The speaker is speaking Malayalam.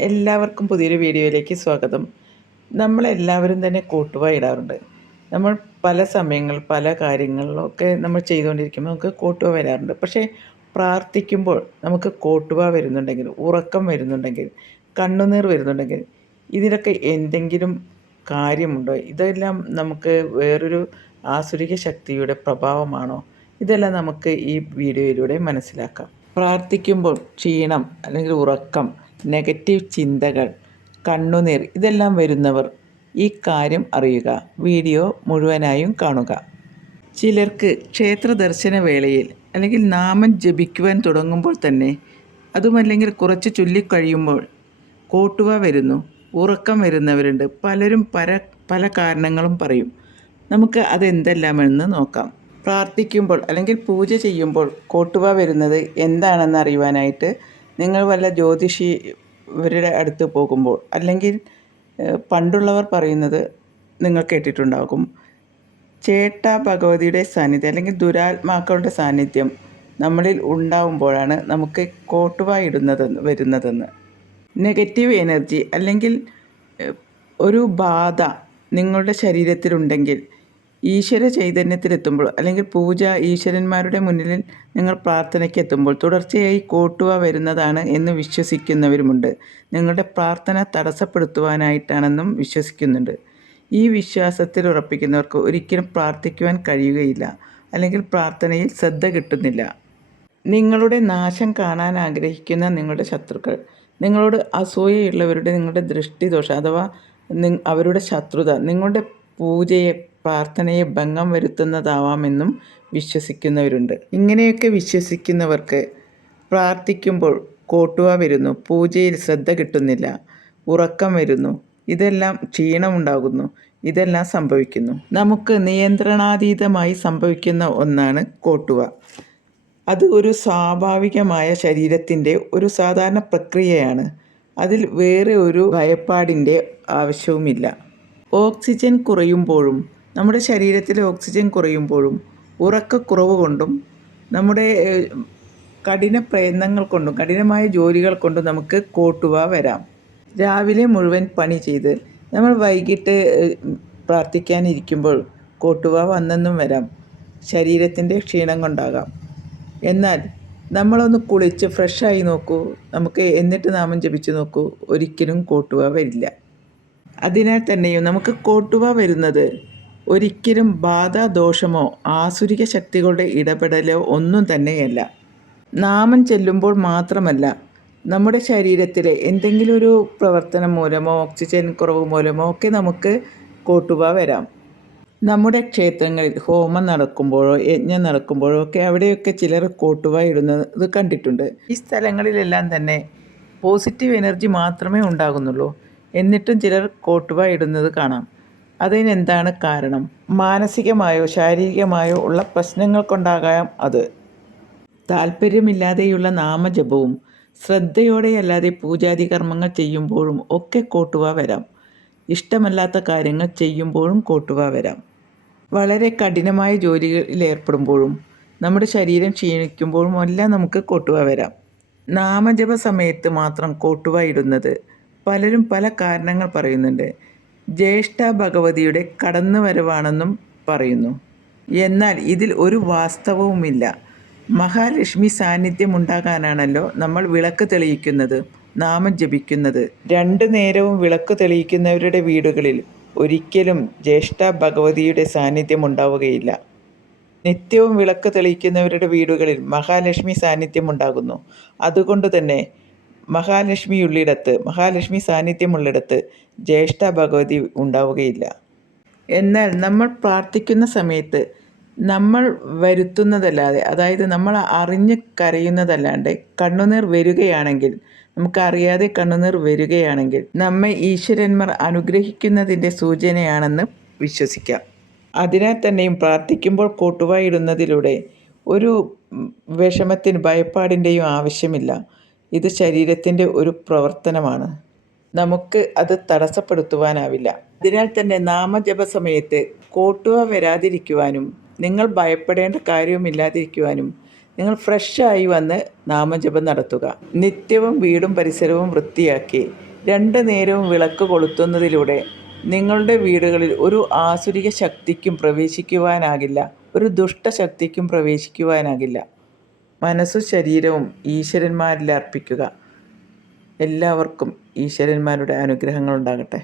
എല്ലാവർക്കും പുതിയൊരു വീഡിയോയിലേക്ക് സ്വാഗതം. നമ്മളെല്ലാവരും തന്നെ കോട്ടുവ ഇടാറുണ്ട് നമ്മൾ പല സമയങ്ങൾ പല കാര്യങ്ങളിലൊക്കെ നമ്മൾ ചെയ്തുകൊണ്ടിരിക്കുമ്പോൾ നമുക്ക് കോട്ടുവ വരാറുണ്ട്. പക്ഷേ പ്രാർത്ഥിക്കുമ്പോൾ നമുക്ക് കോട്ടുവ വരുന്നുണ്ടെങ്കിൽ ഉറക്കം വരുന്നുണ്ടെങ്കിൽ കണ്ണുനീർ വരുന്നുണ്ടെങ്കിൽ ഇതിലൊക്കെ എന്തെങ്കിലും കാര്യമുണ്ടോ? ഇതെല്ലാം നമുക്ക് വേറൊരു ആസുരിക ശക്തിയുടെ പ്രഭാവമാണോ? ഇതെല്ലാം നമുക്ക് ഈ വീഡിയോയിലൂടെ മനസ്സിലാക്കാം. പ്രാർത്ഥിക്കുമ്പോൾ ക്ഷീണം അല്ലെങ്കിൽ ഉറക്കം നെഗറ്റീവ് ചിന്തകൾ കണ്ണുനീർ ഇതെല്ലാം വരുന്നവർ ഈ കാര്യം അറിയുക. വീഡിയോ മുഴുവനായും കാണുക. ചിലർക്ക് ക്ഷേത്ര ദർശന വേളയിൽ അല്ലെങ്കിൽ നാമം ജപിക്കുവാൻ തുടങ്ങുമ്പോൾ തന്നെ അതുമല്ലെങ്കിൽ കുറച്ച് ചൊല്ലിക്കഴിയുമ്പോൾ കോട്ടുവ വരുന്നു ഉറക്കം വരുന്നവരുണ്ട്. പലരും പല പല കാരണങ്ങളും പറയും. നമുക്ക് അതെന്തെല്ലാമെന്ന് നോക്കാം. പ്രാർത്ഥിക്കുമ്പോൾ അല്ലെങ്കിൽ പൂജ ചെയ്യുമ്പോൾ കോട്ടുവ വരുന്നത് എന്താണെന്ന് അറിയുവാനായിട്ട് നിങ്ങൾ വല്ല ജ്യോതിഷി ഇവരുടെ അടുത്ത് പോകുമ്പോൾ അല്ലെങ്കിൽ പണ്ടുള്ളവർ പറയുന്നത് നിങ്ങൾ കേട്ടിട്ടുണ്ടാകും. ചേട്ട ഭഗവതിയുടെ സാന്നിധ്യം അല്ലെങ്കിൽ ദുരാത്മാക്കളുടെ സാന്നിധ്യം നമ്മളിൽ ഉണ്ടാവുമ്പോഴാണ് നമുക്ക് കോട്ടുവായിടുന്നതെന്ന് വരുന്നതെന്ന്. നെഗറ്റീവ് എനർജി അല്ലെങ്കിൽ ഒരു ബാധ നിങ്ങളുടെ ശരീരത്തിലുണ്ടെങ്കിൽ ഈശ്വര ചൈതന്യത്തിലെത്തുമ്പോൾ അല്ലെങ്കിൽ പൂജ ഈശ്വരന്മാരുടെ മുന്നിൽ നിങ്ങൾ പ്രാർത്ഥനയ്ക്ക് എത്തുമ്പോൾ തുടർച്ചയായി കോട്ടുവ വരുന്നതാണ് എന്ന് വിശ്വസിക്കുന്നവരുമുണ്ട്. നിങ്ങളുടെ പ്രാർത്ഥന തടസ്സപ്പെടുത്തുവാനായിട്ടാണെന്നും വിശ്വസിക്കുന്നുണ്ട്. ഈ വിശ്വാസത്തിൽ ഉറപ്പിക്കുന്നവർക്ക് ഒരിക്കലും പ്രാർത്ഥിക്കുവാൻ കഴിയുകയില്ല അല്ലെങ്കിൽ പ്രാർത്ഥനയിൽ ശ്രദ്ധ കിട്ടുന്നില്ല. നിങ്ങളുടെ നാശം കാണാൻ ആഗ്രഹിക്കുന്ന നിങ്ങളുടെ ശത്രുക്കൾ നിങ്ങളോട് അസൂയയുള്ളവരുടെ നിങ്ങളുടെ ദൃഷ്ടിദോഷം അഥവാ അവരുടെ ശത്രുത നിങ്ങളുടെ പൂജയെ പ്രാർത്ഥനയെ ഭംഗം വരുത്തുന്നതാവാമെന്നും വിശ്വസിക്കുന്നവരുണ്ട്. ഇങ്ങനെയൊക്കെ വിശ്വസിക്കുന്നവർക്ക് പ്രാർത്ഥിക്കുമ്പോൾ കോട്ടുവ വരുന്നു പൂജയിൽ ശ്രദ്ധ കിട്ടുന്നില്ല ഉറക്കം വരുന്നു ഇതെല്ലാം ക്ഷീണമുണ്ടാകുന്നു ഇതെല്ലാം സംഭവിക്കുന്നു. നമുക്ക് നിയന്ത്രണാതീതമായി സംഭവിക്കുന്ന ഒന്നാണ് കോട്ടുവ. അത് ഒരു സ്വാഭാവികമായ ശരീരത്തിന്റെ ഒരു സാധാരണ പ്രക്രിയയാണ്. അതിൽ വേറെ ഒരു ഭയപ്പാടിന്റെ ആവശ്യവുമില്ല. ഓക്സിജൻ കുറയുമ്പോഴും നമ്മുടെ ശരീരത്തിലെ ഓക്സിജൻ കുറയുമ്പോഴും ഉറക്കക്കുറവ് കൊണ്ടും നമ്മുടെ കഠിന പ്രയത്നങ്ങൾ കൊണ്ടും കഠിനമായ ജോലികൾ കൊണ്ടും നമുക്ക് കോട്ടുവ വരാം. രാവിലെ മുഴുവൻ പണി ചെയ്ത് നമ്മൾ വൈകിട്ട് പ്രാർത്ഥിക്കാനിരിക്കുമ്പോൾ കോട്ടുവ വന്നെന്നും വരാം. ശരീരത്തിന്റെ ക്ഷീണം കൊണ്ടാകാം. എന്നാൽ നമ്മളൊന്ന് കുളിച്ച് ഫ്രഷായി നോക്കൂ. നമുക്ക് എന്നിട്ട് നാമം ജപിച്ച് നോക്കൂ. ഒരിക്കലും കോട്ടുവ വരില്ല. അതിനാൽ തന്നെയും നമുക്ക് കോട്ടുവ വരുന്നത് ഒരിക്കലും ബാധ ദോഷമോ ആസുരിക ശക്തികളുടെ ഇടപെടലോ ഒന്നും തന്നെയല്ല. നാമം ചെല്ലുമ്പോൾ മാത്രമല്ല നമ്മുടെ ശരീരത്തിലെ എന്തെങ്കിലും ഒരു പ്രവർത്തനം മൂലമോ ഓക്സിജൻ കുറവ് മൂലമോ ഒക്കെ നമുക്ക് കോട്ടുവ വരാം. നമ്മുടെ ക്ഷേത്രങ്ങളിൽ ഹോമം നടക്കുമ്പോഴോ യജ്ഞം നടക്കുമ്പോഴോ ഒക്കെ അവിടെയൊക്കെ ചിലർ കോട്ടുവ ഇടുന്നത് കണ്ടിട്ടുണ്ട്. ഈ സ്ഥലങ്ങളിലെല്ലാം തന്നെ പോസിറ്റീവ് എനർജി മാത്രമേ ഉണ്ടാകുന്നുള്ളൂ. എന്നിട്ടും ചിലർ കോട്ടുവ ഇടുന്നത് കാണാം. അതിനെന്താണ് കാരണം? മാനസികമായോ ശാരീരികമായോ ഉള്ള പ്രശ്നങ്ങൾ കൊണ്ടാകാം അത്. താല്പര്യമില്ലാതെയുള്ള നാമജപവും ശ്രദ്ധയോടെയല്ലാതെ പൂജാതി കർമ്മങ്ങൾ ചെയ്യുമ്പോഴും ഒക്കെ കോട്ടുവ വരാം. ഇഷ്ടമല്ലാത്ത കാര്യങ്ങൾ ചെയ്യുമ്പോഴും കോട്ടുവ വരാം. വളരെ കഠിനമായ ജോലികളിൽ ഏർപ്പെടുമ്പോഴും നമ്മുടെ ശരീരം ക്ഷീണിക്കുമ്പോഴും എല്ലാം നമുക്ക് കോട്ടുവ വരാം. നാമജപ സമയത്ത് മാത്രം കോട്ടുവ ഇടുന്നത് പലരും പല കാരണങ്ങൾ പറയുന്നുണ്ട്. ജ്യേഷ്ഠ ഭഗവതിയുടെ കടന്നുവരവാണെന്നും പറയുന്നു. എന്നാൽ ഇതിൽ ഒരു വാസ്തവവുമില്ല. മഹാലക്ഷ്മി സാന്നിധ്യം ഉണ്ടാകാനാണല്ലോ നമ്മൾ വിളക്ക് തെളിയിക്കുന്നത് നാമം ജപിക്കുന്നത്. രണ്ടു നേരവും വിളക്ക് തെളിയിക്കുന്നവരുടെ വീടുകളിൽ ഒരിക്കലും ജ്യേഷ്ഠ ഭഗവതിയുടെ സാന്നിധ്യം ഉണ്ടാവുകയില്ല നിത്യവും വിളക്ക് തെളിയിക്കുന്നവരുടെ വീടുകളിൽ മഹാലക്ഷ്മി സാന്നിധ്യം ഉണ്ടാകുന്നു അതുകൊണ്ട് തന്നെ മഹാലക്ഷ്മിയുള്ളിടത്ത് മഹാലക്ഷ്മി സാന്നിധ്യമുള്ളിടത്ത് ജ്യേഷ്ഠ ഭഗവതി ഉണ്ടാവുകയില്ല. എന്നാൽ നമ്മൾ പ്രാർത്ഥിക്കുന്ന സമയത്ത് നമ്മൾ വരുത്തുന്നതല്ലാതെ അതായത് നമ്മൾ അറിഞ്ഞ് കരയുന്നതല്ലാണ്ട് കണ്ണുനീർ വരികയാണെങ്കിൽ നമുക്കറിയാതെ കണ്ണുനീർ വരികയാണെങ്കിൽ നമ്മെ ഈശ്വരന്മാർ അനുഗ്രഹിക്കുന്നതിന്റെ സൂചനയാണെന്ന് വിശ്വസിക്കാം. അതിനാൽ തന്നെയും പ്രാർത്ഥിക്കുമ്പോൾ കൂട്ടുവായിടുന്നതിലൂടെ ഒരു വിഷമത്തിന് ഭയപ്പാടിന്റെയും ആവശ്യമില്ല. ഇത് ശരീരത്തിന്റെ ഒരു പ്രവർത്തനമാണ്. നമുക്ക് അത് തടസ്സപ്പെടുത്തുവാനാവില്ല. അതിനാൽ തന്നെ നാമജപ സമയത്ത് കോട്ടുവ വരാതിരിക്കുവാനും നിങ്ങൾ ഭയപ്പെടേണ്ട കാര്യവുമില്ലാതിരിക്കുവാനും നിങ്ങൾ ഫ്രഷായി വന്ന് നാമജപം നടത്തുക. നിത്യവും വീടും പരിസരവും വൃത്തിയാക്കി രണ്ട് നേരവും വിളക്ക് കൊളുത്തുന്നതിലൂടെ നിങ്ങളുടെ വീടുകളിൽ ഒരു ആസുരിക ശക്തിക്കും പ്രവേശിക്കുവാനാകില്ല. ഒരു ദുഷ്ടശക്തിക്കും പ്രവേശിക്കുവാനാകില്ല. മനസ്സും ശരീരവും ഈശ്വരന്മാരിൽ അർപ്പിക്കുക. എല്ലാവർക്കും ഈശ്വരന്മാരുടെ അനുഗ്രഹങ്ങൾ ഉണ്ടാകട്ടെ.